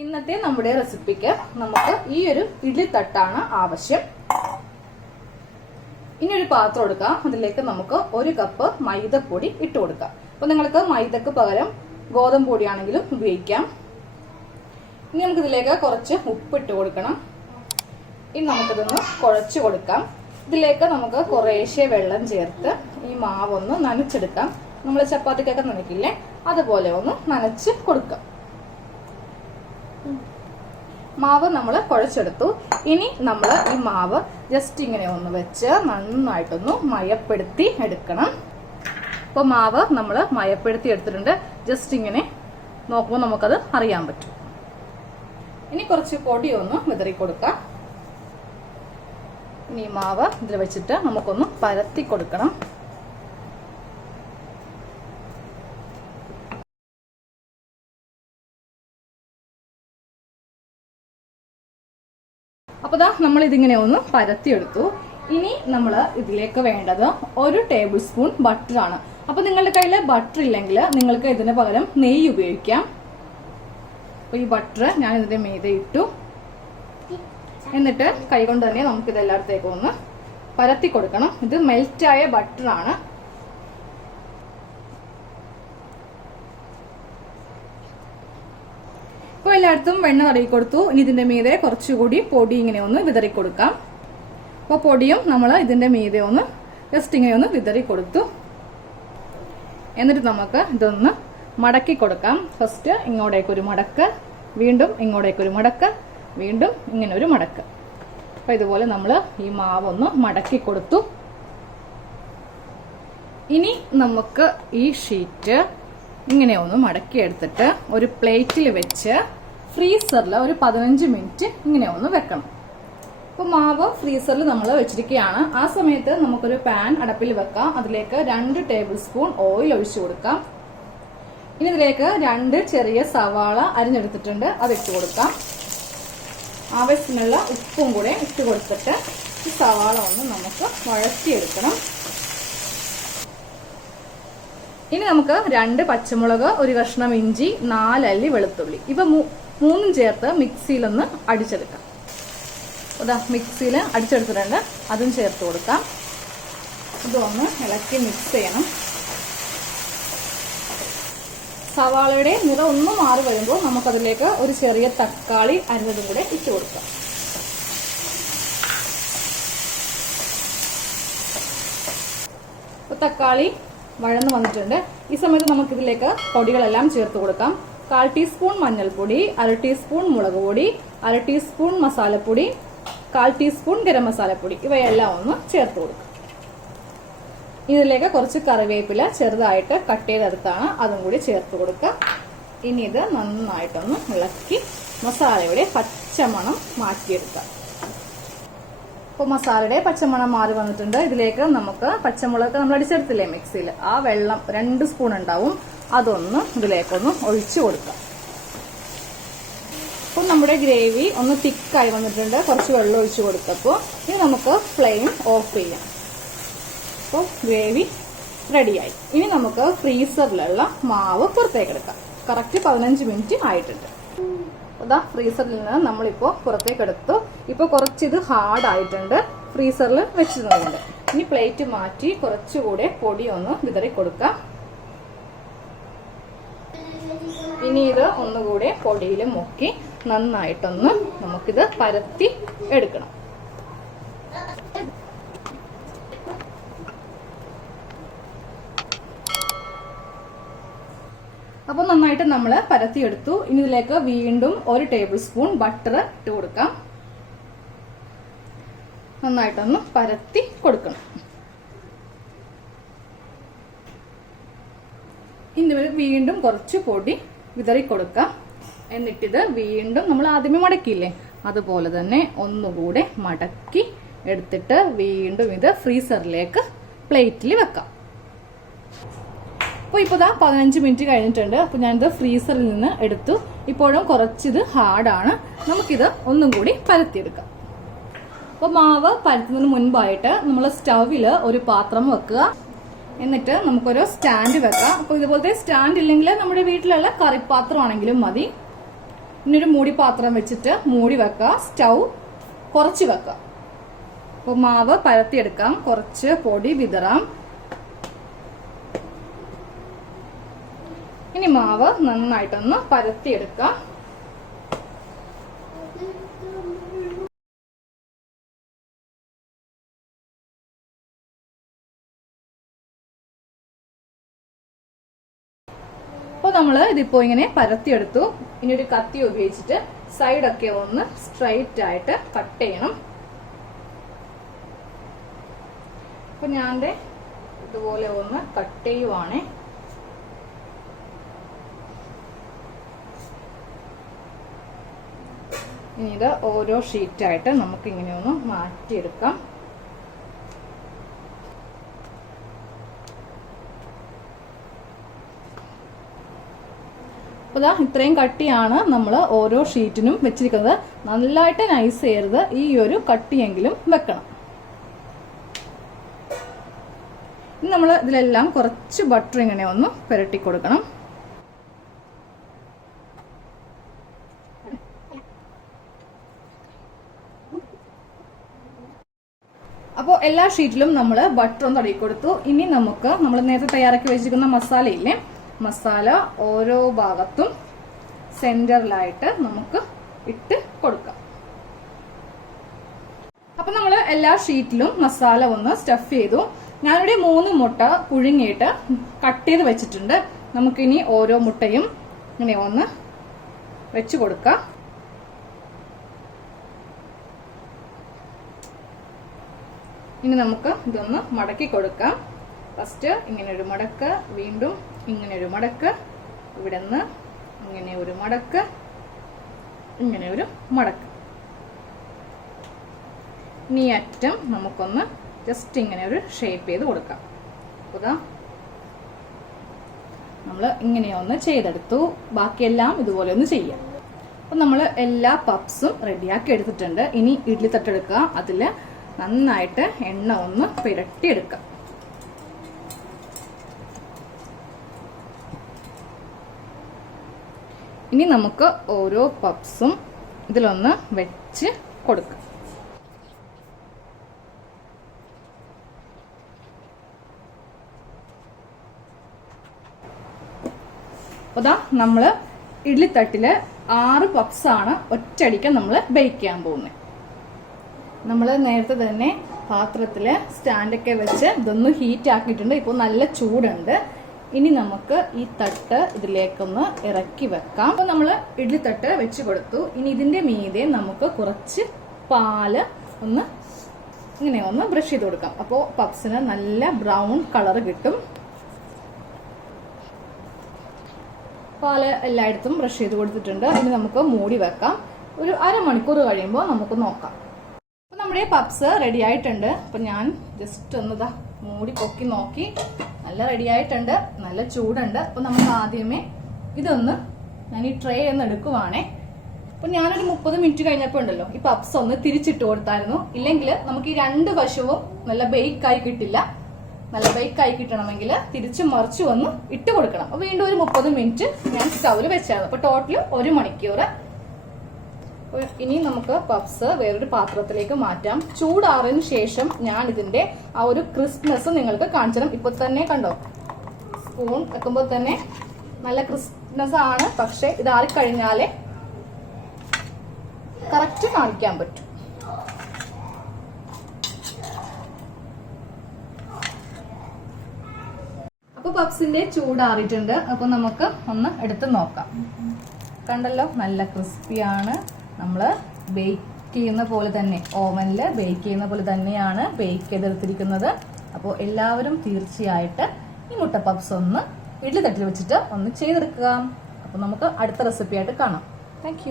ഇന്നത്തെ നമ്മുടെ റെസിപ്പിക്ക് നമുക്ക് ഈ ഒരു ഇഡ്ഡലി തട്ടാണ് ആവശ്യം. ഇനി ഒരു പാത്രം എടുക്കാം. അതിലേക്ക് നമുക്ക് 1 കപ്പ് മൈദപ്പൊടി ഇട്ട് കൊടുക്കാം. അപ്പൊ നിങ്ങൾക്ക് മൈദക്ക് പകരം ഗോതമ്പ് പൊടിയാണെങ്കിലും ഉപയോഗിക്കാം. ഇനി നമുക്ക് ഇതിലേക്ക് കുറച്ച് ഉപ്പ് ഇട്ട് കൊടുക്കണം. ഇനി നമുക്കിതൊന്ന് കുഴച്ചു കൊടുക്കാം. ഇതിലേക്ക് നമുക്ക് കുറേശ്ശെ വെള്ളം ചേർത്ത് ഈ മാവൊന്ന് നനച്ചെടുക്കാം. നമ്മൾ ചപ്പാത്തിക്കൊക്കെ നനയ്ക്കില്ലേ, അതുപോലെ ഒന്ന് നനച്ച് കൊടുക്കാം. മാവ് നമ്മൾ കുഴച്ചെടുത്തു. ഇനി നമ്മൾ ഈ മാവ് ജസ്റ്റ് ഇങ്ങനെ ഒന്ന് വെച്ച് നന്നായിട്ടൊന്ന് മയപ്പെടുത്തി എടുക്കണം. അപ്പോൾ മാവ് നമ്മൾ മയപ്പെടുത്തി എടുത്തിട്ടുണ്ട്. ജസ്റ്റ് ഇങ്ങനെ നോക്കുമ്പോൾ നമുക്കത് അറിയാൻ പറ്റും. ഇനി കുറച്ച് പൊടി ഒന്ന് വിതറി കൊടുക്കാം. ഇനി മാവ് ഇതിൽ വെച്ചിട്ട് നമുക്കൊന്ന് പരത്തി കൊടുക്കണം. അപ്പൊ നമ്മൾ ഇതിങ്ങനെ ഒന്ന് പരത്തിയെടുത്തു. ഇനി നമ്മൾ ഇതിലേക്ക് വേണ്ടത് 1 ടേബിൾ സ്പൂൺ ബട്ടറാണ്. അപ്പൊ നിങ്ങളുടെ കയ്യിൽ ബട്ടർ ഇല്ലെങ്കിൽ നിങ്ങൾക്ക് ഇതിന് പകരം നെയ്യ് ഉപയോഗിക്കാം. അപ്പൊ ഈ ബട്ടർ ഞാൻ ഇതിന്റെ മീതെ ഇട്ടു. എന്നിട്ട് കൈകൊണ്ട് തന്നെ നമുക്ക് ഇതെല്ലായിടത്തേക്കും ഒന്ന് പരത്തി കൊടുക്കണം. ഇത് മെൽറ്റായ ബട്ടറാണ്. ഇപ്പോൾ എല്ലായിടത്തും വെണ്ണ തടവി കൊടുത്തു. ഇനി ഇതിന്റെ മീതെ കുറച്ചുകൂടി പൊടി ഇങ്ങനെ ഒന്ന് വിതറി കൊടുക്കാം. അപ്പോൾ പൊടിയും നമ്മൾ ഇതിന്റെ മീതെ ഒന്ന് ജസ്റ്റ് ഇങ്ങനെ ഒന്ന് വിതറി കൊടുത്തു. എന്നിട്ട് നമുക്ക് ഇതൊന്ന് മടക്കി കൊടുക്കാം. ഫസ്റ്റ് ഇങ്ങോട്ടേക്കൊരു മടക്ക്, വീണ്ടും ഇങ്ങോട്ടേക്കൊരു മടക്ക്, വീണ്ടും ഇങ്ങനെ ഒരു മടക്ക്. അപ്പൊ ഇതുപോലെ നമ്മൾ ഈ മാവൊന്ന് മടക്കി കൊടുത്തു. ഇനി നമുക്ക് ഈ ഷീറ്റ് ഇങ്ങനെ ഒന്ന് മടക്കി എടുത്തിട്ട് ഒരു പ്ലേറ്റിൽ വെച്ച് ഫ്രീസറിൽ ഒരു 15 മിനിറ്റ് ഇങ്ങനെ ഒന്ന് വെക്കണം. അപ്പൊ മാവ് ഫ്രീസറിൽ നമ്മൾ വെച്ചിരിക്കുകയാണ്. ആ സമയത്ത് നമുക്കൊരു പാൻ അടപ്പിൽ വെക്കാം. അതിലേക്ക് 2 ടേബിൾ സ്പൂൺ ഓയിൽ ഒഴിച്ചു കൊടുക്കാം. ഇനി ഇതിലേക്ക് 2 ചെറിയ സവാള അരിഞ്ഞെടുത്തിട്ടുണ്ട്, അത് ഇട്ട് കൊടുക്കാം. ആവശ്യത്തിനുള്ള ഉപ്പും കൂടെ ഇട്ട് കൊടുത്തിട്ട് ഈ സവാള ഒന്ന് നമുക്ക് വഴറ്റിയെടുക്കണം. ഇനി നമുക്ക് 2 പച്ചമുളക്, 1 കഷ്ണം ഇഞ്ചി, 4 അല്ലി വെളുത്തുള്ളി, ഇവ 3 ചേർത്ത് മിക്സിയിലൊന്ന് അടിച്ചെടുക്കാം. അതാ മിക്സിയിൽ അടിച്ചെടുത്തിട്ടുണ്ട്, അതും ചേർത്ത് കൊടുക്കാം. ഇതൊന്ന് ഇളക്കി മിക്സ് ചെയ്യണം. സവാളയുടെ നിറം ഒന്ന് മാറി വരുമ്പോൾ നമുക്കതിലേക്ക് ഒരു ചെറിയ തക്കാളി അരിഞ്ഞതും കൂടെ ഇട്ട് കൊടുക്കാം. തക്കാളി വഴന്ന് വന്നിട്ടുണ്ട്. ഈ സമയത്ത് നമുക്കിതിലേക്ക് പൊടികളെല്ലാം ചേർത്ത് കൊടുക്കാം. 1/4 ടീസ്പൂൺ മഞ്ഞൾപ്പൊടി, 1/2 ടീസ്പൂൺ മുളക് പൊടി, 1/2 ടീസ്പൂൺ മസാലപ്പൊടി, 1/4 ടീസ്പൂൺ ഗരം മസാലപ്പൊടി, ഇവയെല്ലാം ഒന്ന് ചേർത്ത് കൊടുക്കാം. ഇതിലേക്ക് കുറച്ച് കറിവേപ്പില ചെറുതായിട്ട് കട്ട് ചെയ്തെടുത്താണ്, അതും കൂടി ചേർത്ത് കൊടുക്കാം. ഇനി ഇത് നന്നായിട്ടൊന്ന് ഇളക്കി മസാലയുടെ പച്ചമണം മാറ്റിയെടുക്കാം. അപ്പോൾ മസാലയുടെ പച്ചമണം മാറി വന്നിട്ടുണ്ട്. ഇതിലേക്ക് നമുക്ക് പച്ചമുളക് നമ്മൾ അടിച്ചെടുത്തില്ലേ മിക്സിയിൽ, ആ വെള്ളം 2 സ്പൂൺ ഉണ്ടാവും, അതൊന്ന് ഇതിലേക്കൊന്ന് ഒഴിച്ചു കൊടുക്കാം. അപ്പോൾ നമ്മുടെ ഗ്രേവി ഒന്ന് തിക്കായി വന്നിട്ടുണ്ട്. കുറച്ച് വെള്ളം ഒഴിച്ചു കൊടുത്തപ്പോൾ ഇനി നമുക്ക് ഫ്ലെയിം ഓഫ് ചെയ്യാം. അപ്പോൾ ഗ്രേവി റെഡിയായി. ഇനി നമുക്ക് ഫ്രീസറിലുള്ള മാവ് പുറത്തേക്ക് എടുക്കാം. കറക്റ്റ് 15 മിനിറ്റ് ആയിട്ടുണ്ട്. അതാ ഫ്രീസറിൽ നിന്ന് നമ്മളിപ്പോൾ പുറത്തേക്ക് എടുത്തു. ഇപ്പോൾ കുറച്ചിത് ഹാർഡ് ആയിട്ടുണ്ട് ഫ്രീസറിൽ വെച്ചിരുന്നതുകൊണ്ട്. ഇനി പ്ലേറ്റ് മാറ്റി കുറച്ചുകൂടെ പൊടി ഒന്ന് വിതറി കൊടുക്കാം. ഇനി ഇത് ഒന്നുകൂടെ പൊടിയിൽ മുക്കി നന്നായിട്ടൊന്ന് നമുക്കിത് പരത്തി എടുക്കണം. അപ്പോൾ നന്നായിട്ട് നമ്മൾ പരത്തിയെടുത്തു. ഇനി ഇതിലേക്ക് വീണ്ടും 1 ടേബിൾ സ്പൂൺ ബട്ടർ ഇട്ട് കൊടുക്കാം. നന്നായിട്ടൊന്ന് പരത്തി കൊടുക്കണം. ഇനി വീണ്ടും കുറച്ച് പൊടി വിതറി കൊടുക്കാം. എന്നിട്ടിത് വീണ്ടും നമ്മൾ ആദ്യമേ മടക്കിയില്ലേ, അതുപോലെ തന്നെ ഒന്നുകൂടെ മടക്കി എടുത്തിട്ട് വീണ്ടും ഇത് ഫ്രീസറിലേക്ക് പ്ലേറ്റിൽ വെക്കാം. അപ്പോൾ ഇപ്പോൾ 15 മിനിറ്റ് കഴിഞ്ഞിട്ടുണ്ട്. അപ്പോൾ ഞാനിത് ഫ്രീസറിൽ നിന്ന് എടുത്തു. ഇപ്പോഴും കുറച്ചിത് ഹാർഡാണ്. നമുക്കിത് ഒന്നും കൂടി പരത്തിയെടുക്കാം. അപ്പോൾ മാവ് പരത്തുന്നതിന് മുൻപായിട്ട് നമ്മൾ സ്റ്റൗവിൽ ഒരു പാത്രം വെക്കുക. എന്നിട്ട് നമുക്കൊരു സ്റ്റാൻഡ് വെക്കാം. അപ്പോൾ ഇതുപോലത്തെ സ്റ്റാൻഡ് ഇല്ലെങ്കിൽ നമ്മുടെ വീട്ടിലുള്ള കറിപ്പാത്രം ആണെങ്കിലും മതി. ഇനി ഒരു മൂടി പാത്രം വെച്ചിട്ട് മൂടി വെക്കുക, സ്റ്റൗ കുറച്ച് വെക്കുക. അപ്പോൾ മാവ് പരത്തിയെടുക്കാം. കുറച്ച് പൊടി വിതറാം. ഇനി മാവ് നന്നായിട്ടൊന്ന് പരത്തിയെടുക്കാം. അപ്പോൾ നമ്മൾ ഇതിപ്പോ ഇങ്ങനെ പരത്തിയെടുത്തു. ഇനി ഒരു കത്തി ഉപയോഗിച്ചിട്ട് സൈഡൊക്കെ ഒന്ന് സ്ട്രൈറ്റ് ആയിട്ട് കട്ട് ചെയ്യണം. അപ്പൊ ഞാൻ ഇതുപോലെ ഒന്ന് കട്ട് ചെയ്യുവാണേ. ഇനി ഇത് ഓരോ ഷീറ്റായിട്ട് നമുക്ക് ഇങ്ങനെ ഒന്ന് മാറ്റിയെടുക്കാം. അപ്പോൾ ഇത്രയും കട്ടിയാണ് നമ്മൾ ഓരോ ഷീറ്റിനും വെച്ചിരിക്കുന്നത്. നല്ലതായിട്ട് നൈസ് ചെയ്യരുത്, ഈ ഒരു കട്ടിയെങ്കിലും വെക്കണം. ഇനി നമ്മൾ ഇതിലെല്ലാം കുറച്ച് ബട്ടർ ഇങ്ങനെ ഒന്ന് പുരട്ടി കൊടുക്കണം. അപ്പോൾ എല്ലാ ഷീറ്റിലും നമ്മൾ ബട്ടർ ഒന്ന് തടവി കൊടുത്തു. ഇനി നമുക്ക് നമ്മൾ നേരത്തെ തയ്യാറാക്കി വെച്ചിരിക്കുന്ന മസാലയില്ലേ, മസാല ഓരോ ഭാഗത്തും സെന്ററിലായിട്ട് നമുക്ക് ഇട്ട് കൊടുക്കാം. അപ്പൊ നമ്മൾ എല്ലാ ഷീറ്റിലും മസാല ഒന്ന് സ്റ്റഫ് ചെയ്തു. ഞാനിവിടെ 3 മുട്ട പുഴുങ്ങിയിട്ട് കട്ട് ചെയ്ത് വെച്ചിട്ടുണ്ട്. നമുക്കിനി ഓരോ മുട്ടയും ഇങ്ങനെ ഒന്ന് വെച്ച് കൊടുക്കാം. ഇനി നമുക്ക് ഇതൊന്ന് മടക്കി കൊടുക്കാം. ഫസ്റ്റ് ഇങ്ങനെ ഒരു മടക്ക്, വീണ്ടും ഇങ്ങനെ ഒരു മടക്ക്, ഇവിടെ നിന്ന് ഇങ്ങനെ ഒരു മടക്ക്, ഇങ്ങനെ ഒരു മടക്ക്. ഇനി അറ്റം നമുക്കൊന്ന് ജസ്റ്റ് ഇങ്ങനെ ഒരു ഷേപ്പ് ചെയ്ത് കൊടുക്കാം. അപ്പോൾ നമ്മൾ ഇങ്ങനെ ഒന്ന് ചെയ്തെടുത്തു. ബാക്കിയെല്ലാം ഇതുപോലെ ഒന്ന് ചെയ്യാം. അപ്പം നമ്മൾ എല്ലാ പപ്സും റെഡിയാക്കി എടുത്തിട്ടുണ്ട്. ഇനി ഇഡ്ഡലി തട്ടെടുക്കുക. അതിൽ നന്നായിട്ട് എണ്ണ ഒന്ന് പുരട്ടിയെടുക്കാം. ഇനി നമുക്ക് ഓരോ പപ്സും ഇതിലൊന്ന് വെച്ച് കൊടുക്കാം. അതാ നമ്മൾ ഇഡ്ലിത്തട്ടില് 6 പപ്സാണ് ഒറ്റയടിക്ക് നമ്മൾ ബേക്ക് ചെയ്യാൻ പോകുന്നത്. നമ്മൾ നേരത്തെ തന്നെ പാത്രത്തില് സ്റ്റാൻഡൊക്കെ വെച്ച് ഇതൊന്ന് ഹീറ്റ് ആക്കിയിട്ടുണ്ട്. ഇപ്പോൾ നല്ല ചൂടുണ്ട്. ഇനി നമുക്ക് ഈ തട്ട് ഇതിലേക്കൊന്ന് ഇറക്കി വെക്കാം. അപ്പോൾ നമ്മൾ ഇഡ്ലിത്തട്ട് വെച്ച് കൊടുത്തു. ഇനി ഇതിന്റെ മീതെ നമുക്ക് കുറച്ച് പാല് ഒന്ന് ഇങ്ങനെ ഒന്ന് ബ്രഷ് ചെയ്ത് കൊടുക്കാം. അപ്പോൾ പപ്സിന് നല്ല ബ്രൗൺ കളർ കിട്ടും. പാല് എല്ലായിടത്തും ബ്രഷ് ചെയ്ത് കൊടുത്തിട്ടുണ്ട്. ഇനി നമുക്ക് മൂടി വെക്കാം. ഒരു അരമണിക്കൂർ കഴിയുമ്പോൾ നമുക്ക് നോക്കാം. അപ്പൊ നമ്മുടെ പപ്സ് റെഡി ആയിട്ടുണ്ട്. അപ്പൊ ഞാൻ ജസ്റ്റ് ഒന്ന് മൂടി പൊക്കി നോക്കി. നല്ല റെഡി ആയിട്ടുണ്ട്. നല്ല ചൂടുണ്ട്. അപ്പൊ നമുക്ക് ആദ്യമേ ഇതൊന്ന് ഞാൻ ഈ ട്രേ ഒന്ന് എടുക്കുവാണേ. അപ്പൊ ഞാനൊരു 30 മിനിറ്റ് കഴിഞ്ഞപ്പോൾ ഉണ്ടല്ലോ ഈ പപ്സ് ഒന്ന് തിരിച്ചിട്ട് കൊടുത്തായിരുന്നു. ഇല്ലെങ്കിൽ നമുക്ക് ഈ 2 വശവും നല്ല ബേക്കായി കിട്ടില്ല. നല്ല ബേക്കായി കിട്ടണമെങ്കിൽ തിരിച്ചു മറിച്ചു വന്ന് ഇട്ട് കൊടുക്കണം. അപ്പൊ വീണ്ടും ഒരു 30 മിനിറ്റ് ഞാൻ സ്റ്റൗവിൽ വെച്ചായിരുന്നു. അപ്പൊ ടോട്ടൽ 1 മണിക്കൂർ. ഇനി നമുക്ക് പപ്സ് വേറൊരു പാത്രത്തിലേക്ക് മാറ്റാം. ചൂടാറിന് ശേഷം ഞാൻ ഇതിന്റെ ആ ഒരു ക്രിസ്പ്നെസ് നിങ്ങൾക്ക് കാണിച്ചു തരാം. ഇപ്പൊ തന്നെ കണ്ടോ, സ്പൂൺ വെക്കുമ്പോൾ തന്നെ നല്ല ക്രിസ്പ്നെസ് ആണ്. പക്ഷെ ഇതാറിക്കഴിഞ്ഞാലേ കറക്റ്റ് കാണിക്കാൻ പറ്റും. അപ്പൊ പപ്സിന്റെ ചൂടാറിയിട്ടുണ്ട്. അപ്പൊ നമുക്ക് ഒന്ന് എടുത്ത് നോക്കാം. കണ്ടല്ലോ, നല്ല ക്രിസ്പിയാണ്. നമ്മള് ബേക്ക് ചെയ്യുന്ന പോലെ തന്നെ, ഓവനില് ബേക്ക് ചെയ്യുന്ന പോലെ തന്നെയാണ് ബേക്ക് ചെയ്തെടുത്തിരിക്കുന്നത്. അപ്പോൾ എല്ലാവരും തീർച്ചയായിട്ട് ഈ മുട്ട പപ്സ് ഒന്ന് ഇഡ്ഡലി തട്ടിൽ വെച്ചിട്ട് ഒന്ന് ചെയ്തെടുക്കുക. അപ്പൊ നമുക്ക് അടുത്ത റെസിപ്പി ആയിട്ട് കാണാം. താങ്ക്